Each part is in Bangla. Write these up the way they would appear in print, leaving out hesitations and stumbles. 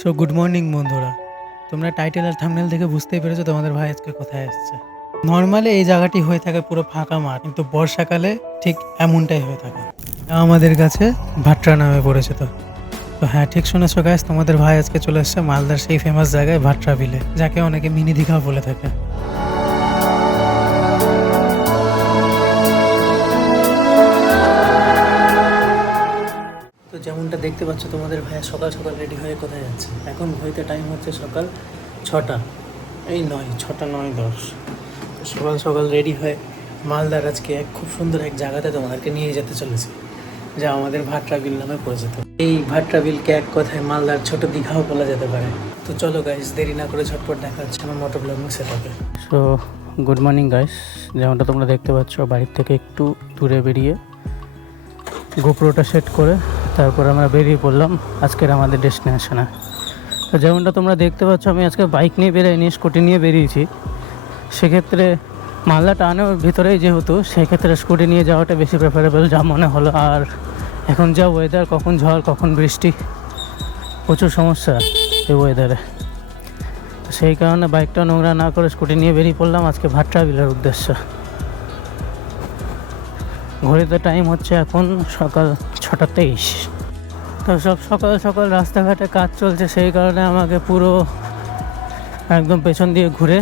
সো গুড মর্নিং বন্ধুরা, তোমরা টাইটেল আর থাম্বনেল দেখে বুঝতেই পেরেছো তোমাদের ভাই আজকে কোথায় আসছে। নর্মালি এই জায়গাটি হয়ে থাকে পুরো ফাঁকা মাঠ, কিন্তু বর্ষাকালে ঠিক এমনটাই হয়ে থাকে। আমাদের কাছে ভাট্রা নামে পরিচিত। তো হ্যাঁ, ঠিক শুনেছো গাইস, তোমাদের ভাই আজকে চলে এসছে মালদার সেই ফেমাস জায়গায় ভাট্রা বিলে, যাকে অনেকে মিনি দীঘাও বলে থাকে। তো যেমনটা দেখতে পাচ্ছ, তোমাদের ভাইয়া সকাল সকাল রেডি হয়ে কোথায় যাচ্ছে। এখন ঘড়িতে টাইম হচ্ছে সকাল 6টা, এই 6:09-10। তো সকাল সকাল রেডি হয়ে মালদার আজকে খুব সুন্দর এক জায়গাতে তোমাদেরকে নিয়ে যেতে চলেছে, যা আমাদের ভাট্রা বিল নামে পরিচিত। এই ভাট্রা বিলকে এক কথায় মালদার ছোট দীঘাও বলা যেতে পারে। তো চলো গাইস, দেরি না করে ঝটপট দেখা হচ্ছে আমার মোটো ব্লগিং সেটআপে। সো গুড মর্নিং গাইস, যেমনটা তোমরা দেখতে পাচ্ছ, বাড়ির থেকে একটু দূরে বেরিয়ে গোপ্রোটা সেট করে তারপর আমরা বেরিয়ে পড়লাম আজকের আমাদের ডেস্টিনেশনে। তো যেমনটা তোমরা দেখতে পাচ্ছ, আমি আজকে বাইক নিয়ে বেরোইনি, স্কুটি নিয়ে বেরিয়েছি। সেক্ষেত্রে মালদা টাউনের ভিতরেই যেহেতু, সেক্ষেত্রে স্কুটি নিয়ে যাওয়াটা বেশি প্রেফারেবল যা মনে হলো। আর এখন যা ওয়েদার, কখন ঝড় কখন বৃষ্টি, প্রচুর সমস্যা এই ওয়েদারে। সেই কারণে বাইকটা নোংরা না করে স্কুটি নিয়ে বেরিয়ে পড়লাম আজকে ভাট্রা বিলের উদ্দেশ্যে। ঘড়িতে টাইম হচ্ছে এখন সকাল 6:23। তো সব সকাল সকাল রাস্তাঘাটে কাজ চলছে, সেই কারণে আমাকে পুরো একদম পেছন দিয়ে ঘুরে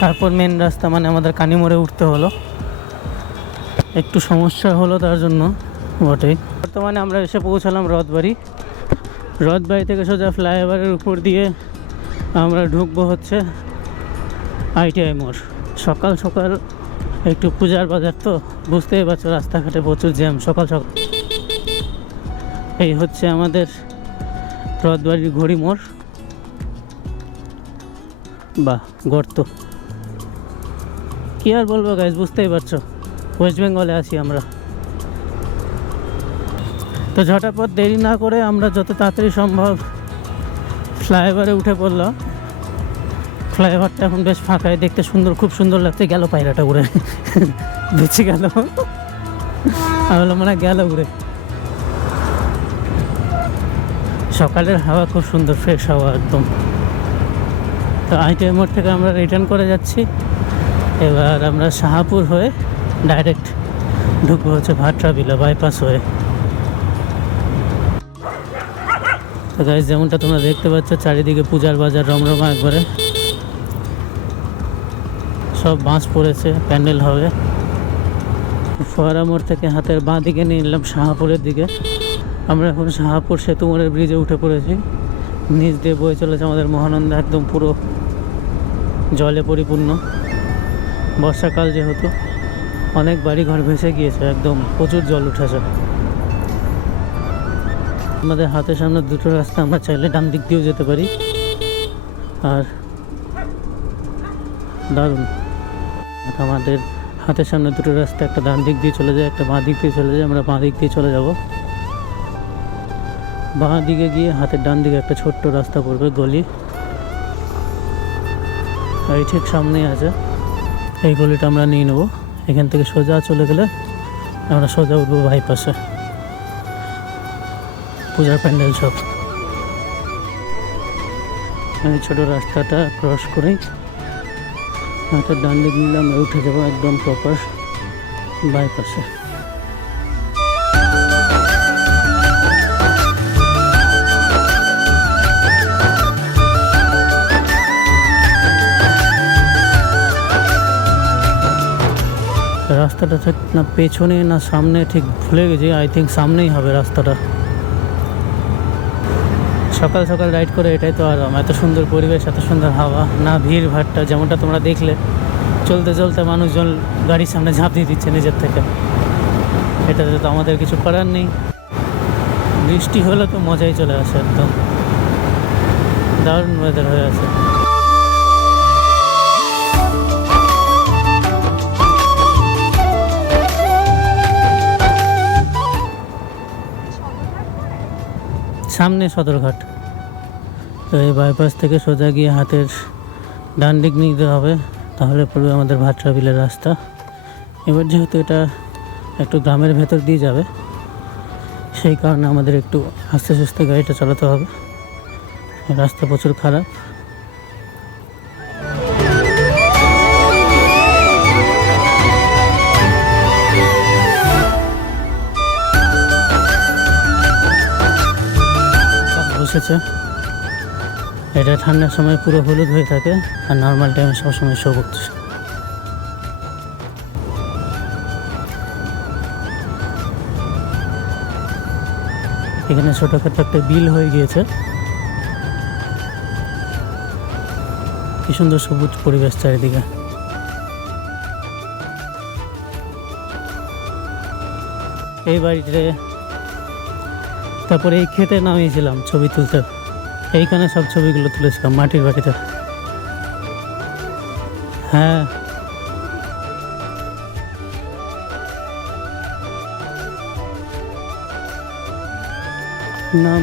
তারপর মেন রাস্তা মানে আমাদের কানিমোড়ে উঠতে হলো। একটু সমস্যা হলো তার জন্য বটেই। বর্তমানে আমরা এসে পৌঁছালাম রথবাড়ি। রথবাড়ি থেকে সোজা ফ্লাইওভারের উপর দিয়ে আমরা ঢুকবো হচ্ছে ITI মোড়। সকাল সকাল একটু পূজার বাজার, তো বুঝতেই পারছো রাস্তাঘাটে প্রচুর জ্যাম সকাল সকাল। এই হচ্ছে আমাদের রথবাড়ির ঘড়ি মোড়, বা গর্ত, কি আর বলবো গাইজ, বুঝতেই পারছো ওয়েস্ট বেঙ্গলে আছি আমরা। তো ঝটাপট দেরি না করে আমরা যত তাড়াতাড়ি সম্ভব ফ্লাইওভারে উঠে পড়লাম। ফ্লাইওভারটা এখন বেশ ফাঁকায়, দেখতে সুন্দর, খুব সুন্দর লাগছে। গেল পায়রাটা উড়ে, বেঁচে গেল, আমি মনে গেল উড়ে। সকালের হাওয়া খুব সুন্দর, ফ্রেশ হাওয়া একদম। তো ITI মোড় থেকে আমরা রিটার্ন করে যাচ্ছি। এবার আমরা শাহাপুর হয়ে ডাইরেক্ট ঢুকবো হচ্ছে ভাট্রা বিলে বাইপাস হয়ে। তো গাইস, যেমনটা তোমরা দেখতে পাচ্ছ, চারিদিকে পূজার বাজার রমরমা একবারে, সব বাঁশ পড়েছে, প্যান্ডেল হবে। ফোয়ারা মোড় থেকে হাতের বাঁ দিকে নিয়ে নিলাম শাহাপুরের দিকে। আমরা এখন শাহাপুর সেতু মোড়ের ব্রিজে উঠে পড়েছি। নিচ দিয়ে বয়ে চলেছে আমাদের মহানন্দা, একদম পুরো জলে পরিপূর্ণ। বর্ষাকাল যেহেতু অনেক বাড়ি ঘর ভেসে গিয়েছে, একদম প্রচুর জল উঠেছে। আমাদের হাতের সামনে দুটো রাস্তা, আমরা চাইলে ডান দিক দিয়েও যেতে পারি। আর দারুণ, আমাদের হাতের সামনে দুটো রাস্তা, একটা ডান দিক দিয়ে চলে যায়, একটা বাঁ দিক দিয়ে চলে যায়। আমরা বাঁ দিক দিয়ে চলে যাব। বাঁ দিকে গিয়ে হাতের ডান দিকে একটা ছোট্ট রাস্তা পড়বে, গলি, এই ঠিক সামনেই আছে। এই গলিটা আমরা নিয়ে নেবো। এখান থেকে সোজা চলে গেলে আমরা সোজা উঠবো বাইপাসে, পূজার প্যান্ডেল সব। এই ছোটো রাস্তাটা ক্রস করেই হাতের ডান দিক নিলে আমরা উঠে যাবো একদম প্রপার বাইপাসে। রাস্তাটা ঠিক না পেছনে না সামনে, ঠিক ভুলে গেছি। আই থিঙ্ক সামনেই হবে রাস্তাটা। সকাল সকাল রাইড করে এটাই তো আরাম, এত সুন্দর পরিবেশ, এত সুন্দর হাওয়া, না ভিড় ভাট্টা। যেমনটা তোমরা দেখলে, চলতে চলতে মানুষজন গাড়ির সামনে ঝাঁপ দিয়ে দিচ্ছে নিজের থেকে। এটাতে তো আমাদের কিছু করার নেই। বৃষ্টি হলে তো মজাই চলে আসে, একদম দারুণ ওয়েদার হয়ে আছে। সামনে সদরঘাট। তো এই বাইপাস থেকে সোজা গিয়ে হাতের ডান দিক নিতে হবে, তাহলে পড়বে আমাদের ভাট্রা বিলের রাস্তা। এবার যেহেতু এটা একটু গ্রামের ভেতর দিয়ে যাবে, সেই কারণে আমাদের একটু আস্তে আস্তে গাড়িটা চালাতে হবে। রাস্তা প্রচুর খারাপ। বসেছে, এটা ঠান্ডার সময় পুরো হলুদ হয়ে থাকে আর নর্মাল টাইমে সবসময় সবুজ। এখানে ছোটখাটো একটা বিল হয়ে গিয়েছে, কি সুন্দর সবুজ পরিবেশ চারিদিকে। এই বাড়িতে তারপরে এই খেতে নামিয়েছিলাম ছবি তুলতে, এইখানে সব ছবিগুলো তুলেছিলাম মাটির বাড়িতে। হ্যাঁ, না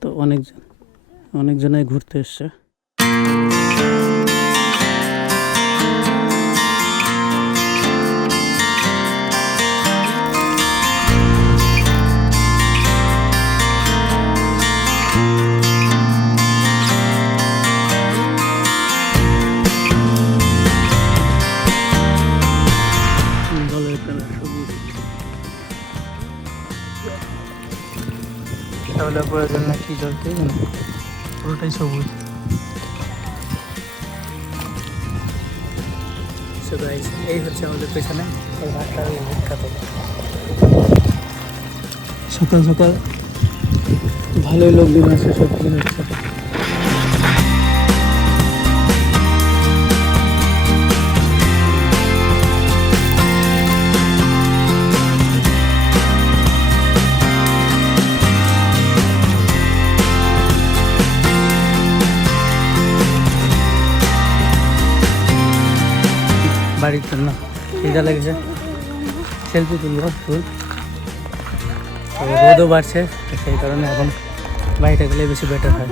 তো অনেকজনাই ঘুরতে এসছে। শ্যাওলা প্রয়োজন না কি জলতে পুরোটাই সবুজ। এই হচ্ছে আমাদের পেছনে বিখ্যাত। সকাল সকাল ভালোই লোকজন আছে, সব কিছু হচ্ছে। বাড়ির জন্য খিদা লেগেছে, সেলফি তুলব ফুল। রোদও বাড়ছে, সেই কারণে এখন বাইরে গেলে বেশি বেটার হয়।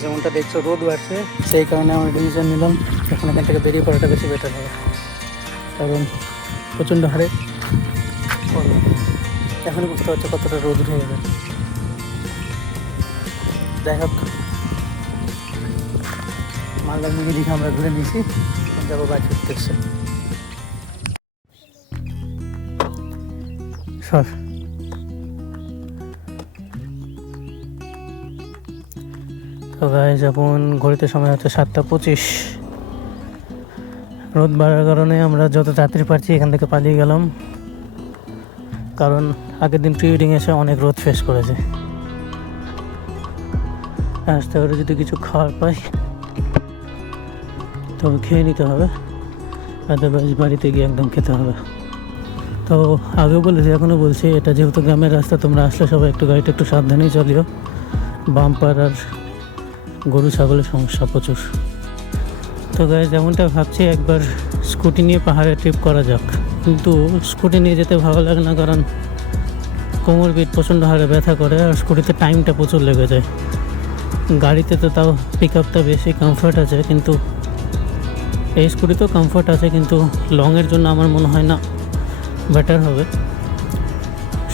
যেমনটা দেখছো রোদ বাড়ছে, সেই কারণে আমি ডিসিশন নিলাম এখন এখান থেকে বেরিয়ে পড়াটা বেশি বেটার হবে, কারণ প্রচণ্ড হারে এখনই বুঝতে পারছো কতটা রোদ উঠে যাবে। যাই হোক, মালদার মিনি দিকে আমরা ঘুরে নিয়েছি, যাবো বাইক ঘুরতে এসছে। তো গাইস, এখন ঘড়িতে সময় হচ্ছে 7:25। রোদ বাড়ার কারণে আমরা যত তাড়াতাড়ি পারছি এখান থেকে পালিয়ে গেলাম, কারণ আগের দিন প্রি ওয়েডিং এসে অনেক রোদ ফেস করেছে। রাস্তা করে যদি কিছু খাওয়ার পাই তবে খেয়ে নিতে হবে, আদারওয়াইজ বাড়িতে গিয়ে একদম খেতে হবে। তো আগেও বলেছি, এখনও বলছি, এটা যেহেতু গ্রামের রাস্তা, তোমরা আসলে সবাই একটু গাড়িটা একটু সাবধানেই চালিও। বাম্পার আর গরু ছাগলের সমস্যা প্রচুর। তো গাইস, যেমনটা ভাবছি একবার স্কুটি নিয়ে পাহাড়ে ট্রিপ করা যাক, কিন্তু স্কুটি নিয়ে যেতে ভালো লাগে না, কারণ কোমর পিঠ প্রচণ্ড হারে ব্যথা করে আর স্কুটিতে টাইমটা প্রচুর লেগে যায়। গাড়িতে তো তাও পিক আপটা বেশি কমফর্ট আছে, কিন্তু এই স্কুটিতেও কমফর্ট আছে, কিন্তু লংয়ের জন্য আমার মনে হয় না বেটার হবে।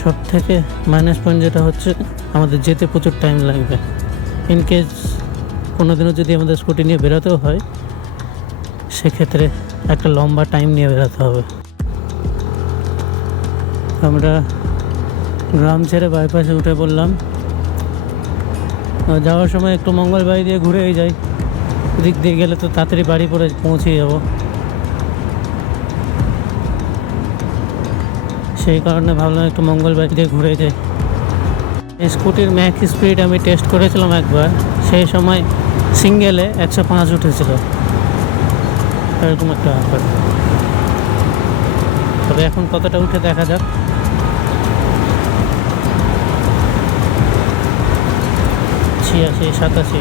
সব থেকে মাইনাস পয়েন্ট যেটা হচ্ছে, আমাদের যেতে প্রচুর টাইম লাগবে। ইন কেস কোনো দিনও যদি আমাদের স্কুটি নিয়ে বেরোতেও হয়, সেক্ষেত্রে একটা লম্বা টাইম নিয়ে বেরোতে হবে। আমরা গ্রাম ছেড়ে বাইপাসে উঠে পড়লাম। যাওয়ার সময় একটু মঙ্গলবাড়ি দিয়ে ঘুরেই যাই, দিক দিয়ে গেলে তো তাড়াতাড়ি বাড়ি পরে পৌঁছে যাব। সেই কারণে ভাবলাম একটু মঙ্গলবাড়ি দিয়ে ঘুরে যাই। স্কুটির ম্যাক্স স্পিড আমি টেস্ট করেছিলাম একবার, সেই সময় সিঙ্গেলে 105 উঠেছিল, এরকম একটা ব্যাপার। তবে এখন কতটা উঠে দেখা যাক। 86, 87,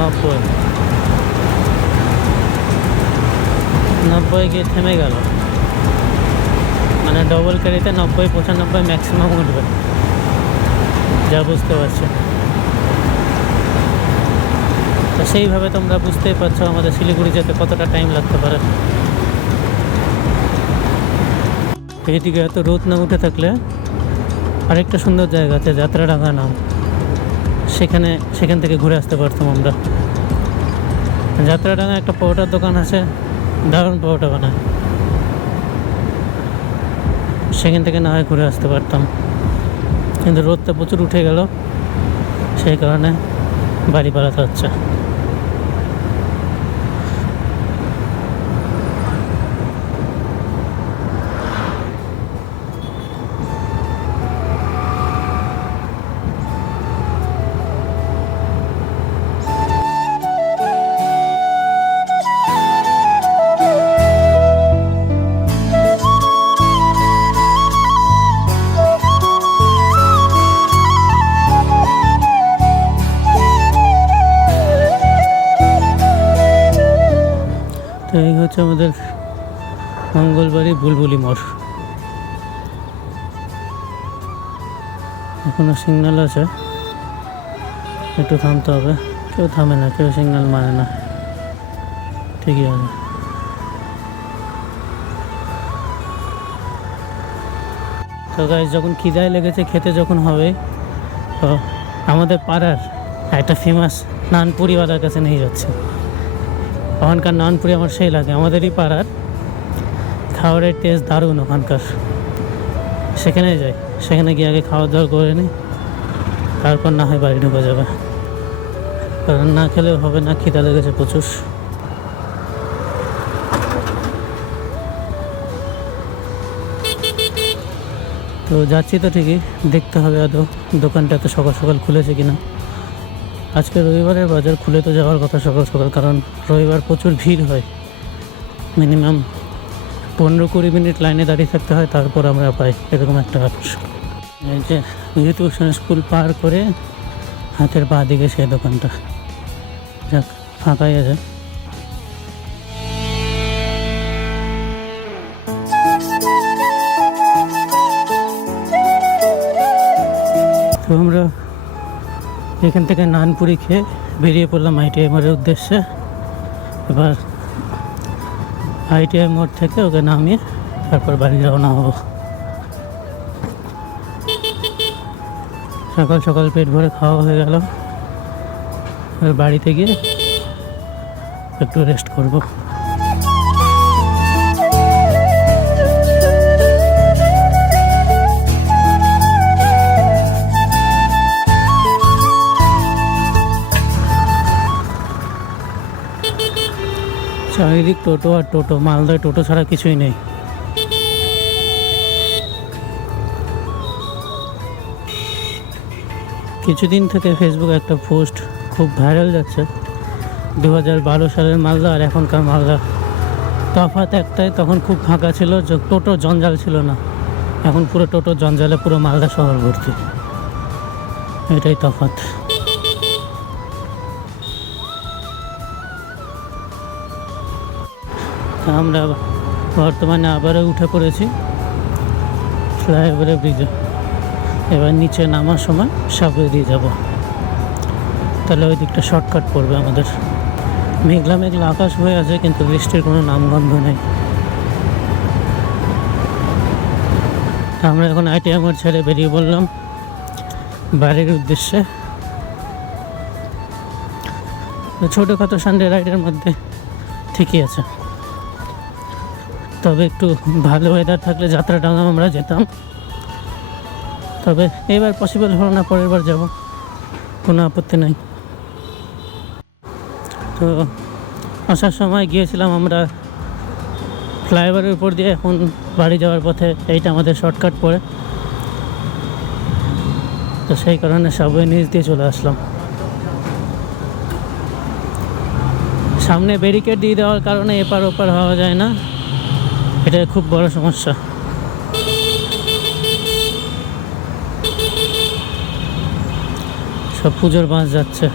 90, 90 গিয়ে থেমে গেল। মানে ডবল ক্যারিতে 90, 95 ম্যাক্সিমাম উঠবে, যা বুঝতে পারছি। তো সেইভাবে তোমরা বুঝতেই পারছো আমাদের শিলিগুড়ি যেতে কতটা টাইম লাগতে পারে। এইদিকে এত রোদ না উঠে থাকলে আরেকটা সুন্দর জায়গা আছে যাত্রাডাঙ্গা নাম, সেখান থেকে ঘুরে আসতে পারতাম আমরা। যাত্রাডাঙ্গা একটা পরোটার দোকান আছে, দারুণ পরোটা বানায়, সেখান থেকে না হয় ঘুরে আসতে পারতাম, কিন্তু রোদটা প্রচুর উঠে গেল, সেই কারণে বাড়ি পালাতে হচ্ছে। তো এই হচ্ছে আমাদের মঙ্গলবাড়ি বুলবুলি মোড়। এখনো সিগন্যাল আছে, একটু থামতে হবে, কেউ থামে না, কেউ সিগন্যাল মানে না, ঠিকই আছে। তো গাইস, যখন খিদায় লেগেছে, খেতে যখন হবে, তো আমাদের পাড়ার একটা ফেমাস নানপুরিওয়ালার কাছে নিয়ে যাচ্ছে। ওখানকার নানপুরি আমার সেই লাগে, আমাদেরই পাড়ার, খাবারের টেস্ট দারুণ ওখানকার। সেখানে যাই, সেখানে গিয়ে আগে খাওয়া দাওয়া করে নিই, তারপর না হয় বাড়ি ঢুকে যাবে, কারণ না খেলেও হবে না, খিদা লেগেছে প্রচুর। তো যাচ্ছি তো ঠিকই, দেখতে হবে আদৌ দোকানটা এত সকাল সকাল খুলেছে কিনা। আজকে রবিবারের বাজার, খুলে তো যাওয়ার কথা সকাল সকাল, কারণ রবিবার প্রচুর ভিড় হয়, মিনিমাম 15-20 মিনিট লাইনে দাঁড়িয়ে থাকতে হয়, তারপর আমরা পাই, এরকম একটা ব্যাপার। এই যে বিভূতিভূষণ স্কুল পার করে হাতের পা দিকে সেই দোকানটা, যাক ফাঁকাই আছে। তো আমরা এখান থেকে নানপুরি খেয়ে বেরিয়ে পড়লাম ITI মোড়ের উদ্দেশ্যে। এবার ITI মোড় থেকে ওকে নামিয়ে তারপর বাড়ি রওনা হবো। সকাল সকাল পেট ভরে খাওয়া হয়ে গেল, এবার বাড়িতে গিয়ে একটু রেস্ট করবো। চারিদিক টোটো আর টোটো, মালদায় টোটো ছাড়া কিছুই নেই। কিছুদিন থেকে ফেসবুকে একটা পোস্ট খুব ভাইরাল যাচ্ছে, 2012 সালের মালদা আর এখনকার মালদা। তফাৎ একটাই, তখন খুব ফাঁকা ছিল, টোটো জঞ্জাল ছিল না, এখন পুরো টোটো জঞ্জালে পুরো মালদা শহর ভর্তি, এটাই তফাৎ। আমরা বর্তমানে আবারও উঠে পড়েছি ফ্লাইওভারের ব্রিজে, এবার নিচে নামার সময় সাবওয়ে দিয়ে যাব, তাহলে ওই দিকটা শর্টকাট পড়বে আমাদের। মেঘলা মেঘলা আকাশ হয়ে আছে, কিন্তু বৃষ্টির কোনো নামগন্ধ নেই। আমরা এখন ITI মোড় ছেড়ে বেরিয়ে পড়লাম বাড়ির উদ্দেশ্যে। ছোটোখাটো সানডে রাইডের মধ্যে ঠিকই আছে, তবে একটু ভালো ওয়েদার থাকলে যাত্রাডাঙ্গা আমরা যেতাম, তবে এবার পসিবল হলো না, পরের বার যাব, কোনো আপত্তি নাই। তো আসার সময় গিয়েছিলাম আমরা ফ্লাইওভারের উপর দিয়ে, এখন বাড়ি যাওয়ার পথে এইটা আমাদের শর্টকাট পড়ে, তো সেই কারণে সাবওয়ে নিচ দিয়ে চলে আসলাম। সামনে ব্যারিকেড দিয়ে দেওয়ার কারণে এপার ওপার হওয়া যায় না, এটা খুব বড় সমস্যা। সব পুজোর বাস যাচ্ছে।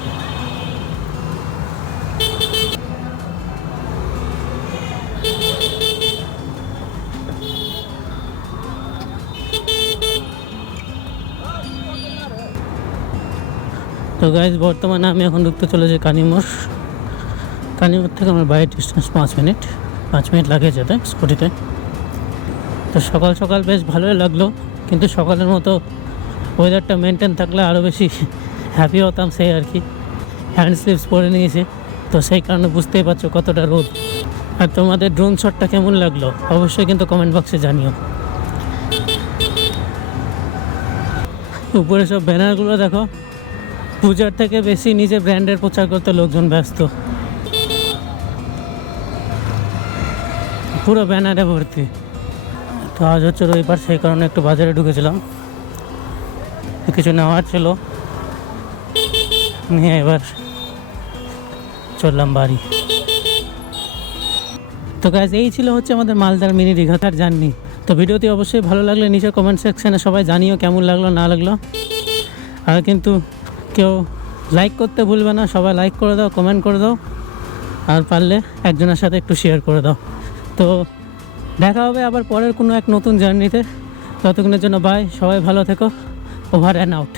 তো গাইজ, বর্তমানে আমি এখন ঢুকতে চলেছি কানিমোড়। কানিমোড় থেকে আমার বাড়ির ডিস্টেন্স 5 মিনিট লাগে যেতে স্কুটিতে। তো তো সকাল সকাল বেশ ভালোই লাগলো, কিন্তু সকালের মতো ওয়েদারটা মেনটেন থাকলে আরও বেশি হ্যাপি হতাম, সেই আর কি। হ্যান্ড স্লিভস পরে নিয়েছি, তো সেই কারণে বুঝতেই পারছো কতটা রোদ। আর তোমাদের ড্রোন শটটা কেমন লাগলো অবশ্যই কিন্তু কমেন্ট বক্সে জানিও। উপরে সব ব্যানারগুলো দেখো, পূজার থেকে বেশি নিজের ব্র্যান্ডের প্রচার করতে লোকজন ব্যস্ত, পুরো ব্যানারে ভর্তি। তো আজ হচ্ছে রবিবার, সেই কারণে একটু বাজারে ঢুকেছিলাম, কিছু নেওয়ার ছিল, নিয়ে এবার চললাম বাড়ি। তো গাইজ এই ছিল হচ্ছে আমাদের মালদার মিনি দীঘাতার জার্নি। তো ভিডিওটি অবশ্যই ভালো লাগলে নিচে কমেন্ট সেকশানে সবাই জানিও কেমন লাগলো না লাগলো। আর কিন্তু কেউ লাইক করতে ভুলবে না, সবাই লাইক করে দাও, কমেন্ট করে দাও, আর পারলে একজনের সাথে একটু শেয়ার করে দাও। তো দেখা হবে আবার পরের কোনো এক নতুন জার্নিতে। ততক্ষণের জন্য বাই, সবাই ভালো থেকো। Over and out.